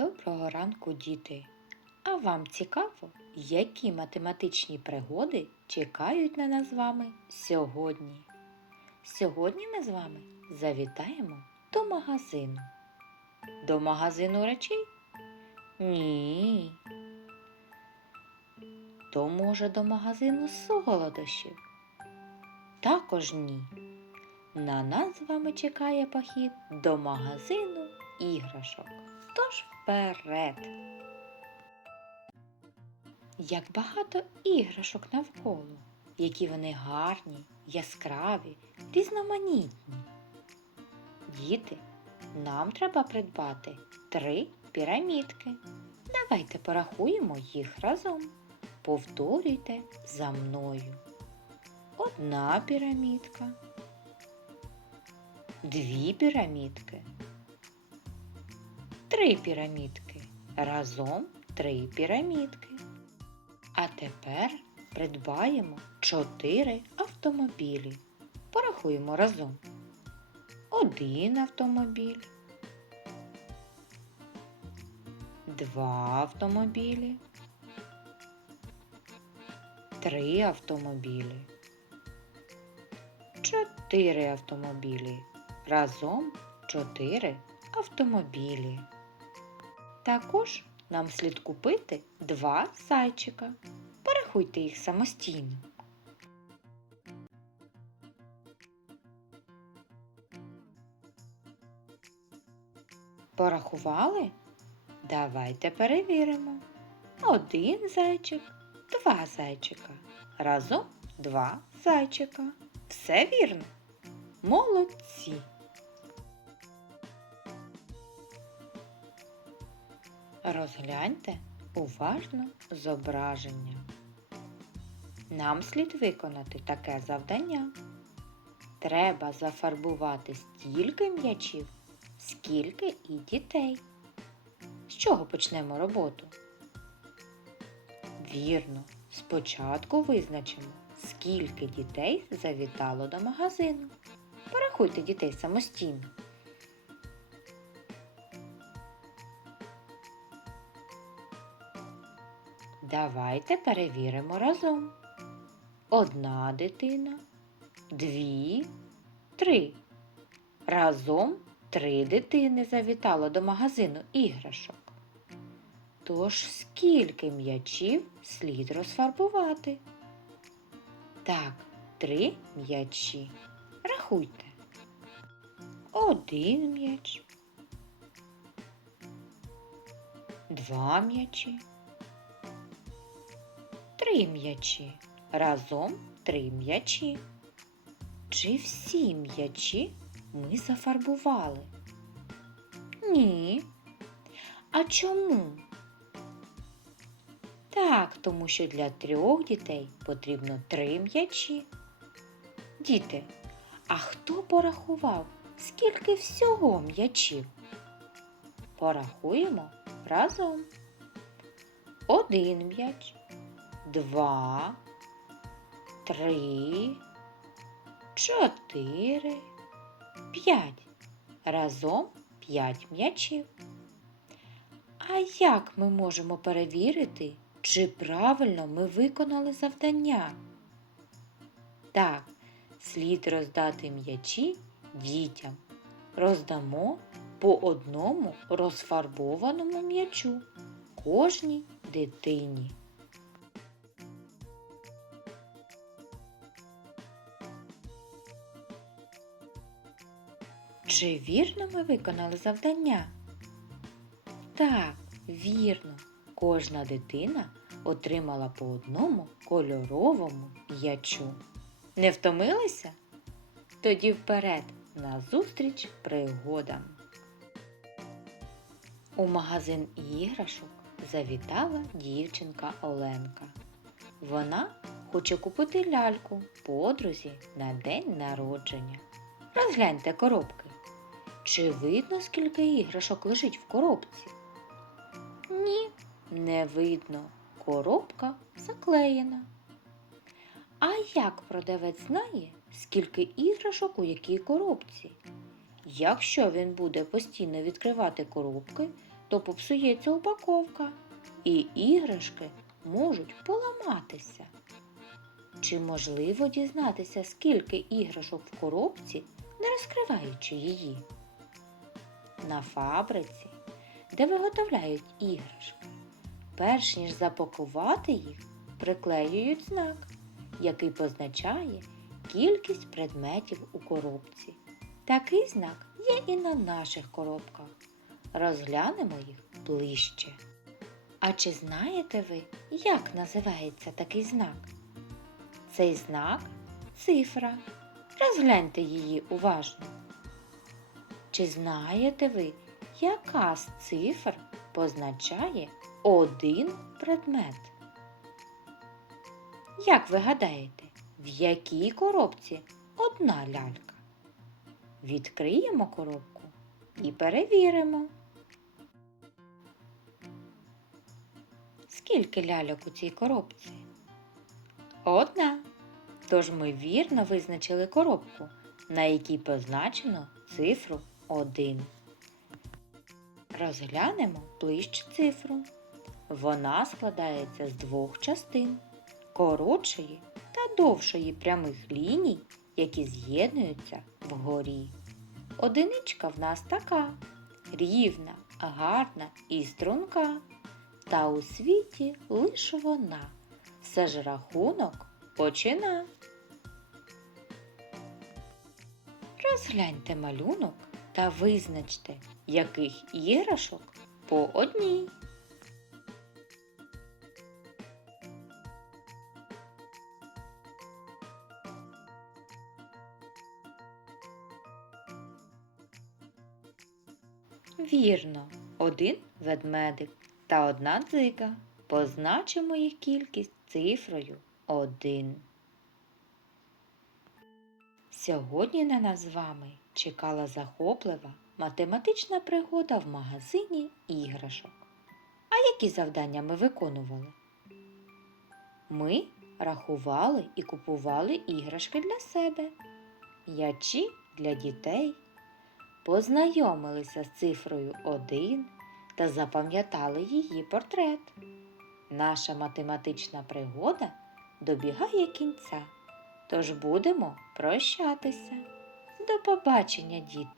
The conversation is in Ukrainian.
Доброго ранку, діти! А вам цікаво, які математичні пригоди чекають на нас з вами сьогодні? Сьогодні ми з вами завітаємо до магазину. До магазину речей? Ні. То може до магазину солодощів? Також ні. На нас з вами чекає похід до магазину іграшок. Тож вперед. Як багато іграшок навколо, які вони гарні, яскраві, різноманітні. Діти, нам треба придбати три пірамідки. Давайте порахуємо їх разом. Повторюйте за мною. Одна пірамідка, дві пірамідки, три пірамідки. Разом три пірамідки. А тепер придбаємо чотири автомобілі. Порахуємо разом. Один автомобіль. Два автомобілі. Три автомобілі. Чотири автомобілі. Разом чотири автомобілі. Також нам слід купити два зайчика. Порахуйте їх самостійно. Порахували? Давайте перевіримо. Один зайчик, два зайчика. Разом два зайчика. Все вірно. Молодці. Розгляньте уважно зображення. Нам слід виконати таке завдання. Треба зафарбувати стільки м'ячів, скільки і дітей. З чого почнемо роботу? Вірно, спочатку визначимо, скільки дітей завітало до магазину. Порахуйте дітей самостійно. Давайте перевіримо разом. Одна дитина, дві, три. Разом три дитини завітало до магазину іграшок. Тож скільки м'ячів слід розфарбувати? Так, три м'ячі. Рахуйте. Один м'яч. Два м'ячі. Три м'ячі. Разом три м'ячі. Чи всі м'ячі ми зафарбували? Ні. А чому? Так, тому що для трьох дітей потрібно три м'ячі. Діти, а хто порахував, скільки всього м'ячів? Порахуємо разом. Один м'яч два, три, чотири, п'ять. Разом п'ять м'ячів. А як ми можемо перевірити, чи правильно ми виконали завдання? Так, слід роздати м'ячі дітям. Роздамо по одному розфарбованому м'ячу кожній дитині. Чи вірно ми виконали завдання? Так, вірно. Кожна дитина отримала по одному кольоровому м'ячу. Не втомилися? Тоді вперед на зустріч пригодам. У магазин іграшок завітала дівчинка Оленка. Вона хоче купити ляльку подрузі на день народження. Розгляньте коробки. Чи видно, скільки іграшок лежить в коробці? Ні, не видно. Коробка заклеєна. А як продавець знає, скільки іграшок у якій коробці? Якщо він буде постійно відкривати коробки, то попсується упаковка, і іграшки можуть поламатися. Чи можливо дізнатися, скільки іграшок в коробці, не розкриваючи її? На фабриці, де виготовляють іграшки, перш ніж запакувати їх, приклеюють знак, який позначає кількість предметів у коробці. Такий знак є і на наших коробках. Розглянемо їх ближче. А чи знаєте ви, як називається такий знак? Цей знак цифра. Розгляньте її уважно. Чи знаєте ви, яка з цифр позначає один предмет? Як ви гадаєте, в якій коробці одна лялька? Відкриємо коробку і перевіримо. Скільки ляльок у цій коробці? Одна. Тож ми вірно визначили коробку, на якій позначено цифру 1. Розглянемо ближче цифру. Вона складається з двох частин коротшої та довшої прямих ліній, які з'єднуються вгорі. Одиничка в нас така рівна, гарна і струнка. Та у світі лише вона. Все ж рахунок почина. Розгляньте малюнок та визначте, яких іграшок по одній. Вірно, один ведмедик та одна дзига. Позначимо їх кількість цифрою 1. Сьогодні на нас з вами чекала захоплива математична пригода в магазині іграшок. А які завдання ми виконували? Ми рахували і купували іграшки для себе, м'ячі для дітей, познайомилися з цифрою 1 та запам'ятали її портрет. Наша математична пригода добігає кінця, тож будемо прощатися. До побачення, діти!